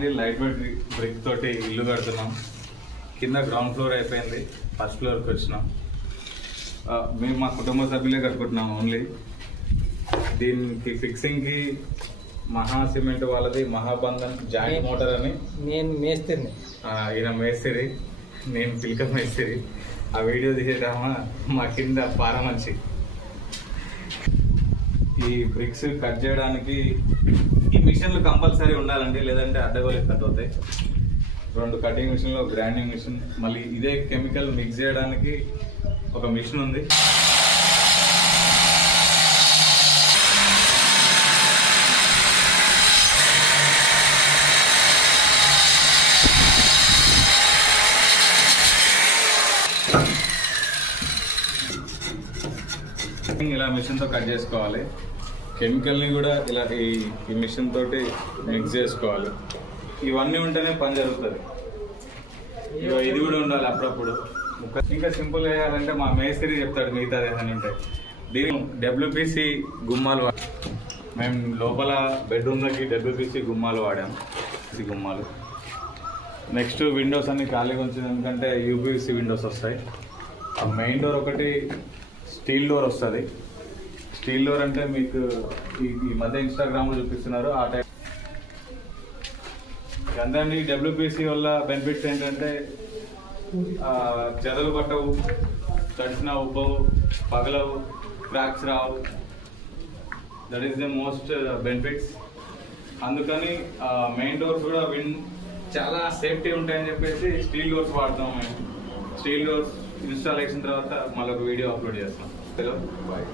Light weight brick తోటి ఇల్లు కడుతున్నాం. కింద గ్రౌండ్ ఫ్లోర్ అయిపోయింది, ఫస్ట్ ఫ్లోర్కి వచ్చినాం. మేము మా కుటుంబ సభ్యులే కట్టుకుంటున్నాం ఓన్లీ. దీనికి ఫిక్సింగ్కి మహా సిమెంట్ వాళ్ళది మహాబంధన్ జాయింట్ మోటార్ అని. నేను మేస్త్రిని, ఈయన మేస్త్రి, నేను పిలిక మేస్త్రి. ఆ వీడియో తీసేటామా మా కింద పారమంచి. ఈ బ్రిక్స్ కట్ చేయడానికి ఈ మిషన్లు కంపల్సరీ ఉండాలండి, లేదంటే అడ్డగోలు కట్ అవుతాయి. 2 కటింగ్ మిషన్లు, గ్రైండింగ్ మిషన్, మళ్ళీ ఇదే కెమికల్ మిక్స్ చేయడానికి ఒక మిషన్ ఉంది. ఇలా మిషన్తో కట్ చేసుకోవాలి. కెమికల్ని కూడా ఇలా ఈ మిషన్ తోటి మిక్స్ చేసుకోవాలి. ఇవన్నీ ఉంటేనే పని జరుగుతుంది. ఇది కూడా ఉండాలి అప్పుడప్పుడు. ఇంకా సింపుల్ వేయాలంటే మా మేస్త్రి చెప్తాడు మిగతాది ఏదైనా ఉంటాయి. దీని WPC గుమ్మాలు మేము లోపల బెడ్రూమ్లోకి WPC గుమ్మాలు వాడాము. గుమ్మాలు నెక్స్ట్ విండోస్ అన్ని ఖాళీగా ఉంచింది, ఎందుకంటే UPVC విండోస్ వస్తాయి. ఆ మెయిన్ డోర్ ఒకటి స్టీల్ డోర్ వస్తుంది. స్టీల్ డోర్ అంటే మీకు ఈ మధ్య ఇన్స్టాగ్రామ్లో చూపిస్తున్నారు ఆ టైప్. అందరినీ WPC వల్ల బెనిఫిట్స్ ఏంటంటే చెదలు పట్టవు, తడిసిన ఉబ్బవు, పగలవు, క్రాక్స్ రావు. That is the most benefits. అందుకని మెయిన్ డోర్స్ కూడా చాలా సేఫ్టీ ఉంటాయని చెప్పేసి స్టీల్ డోర్స్ వాడతాం మేము. స్టీల్ డోర్స్ ఇన్స్టాలేషన్ తర్వాత మళ్ళీ ఒక వీడియో అప్లోడ్ చేస్తాం. Hello bye.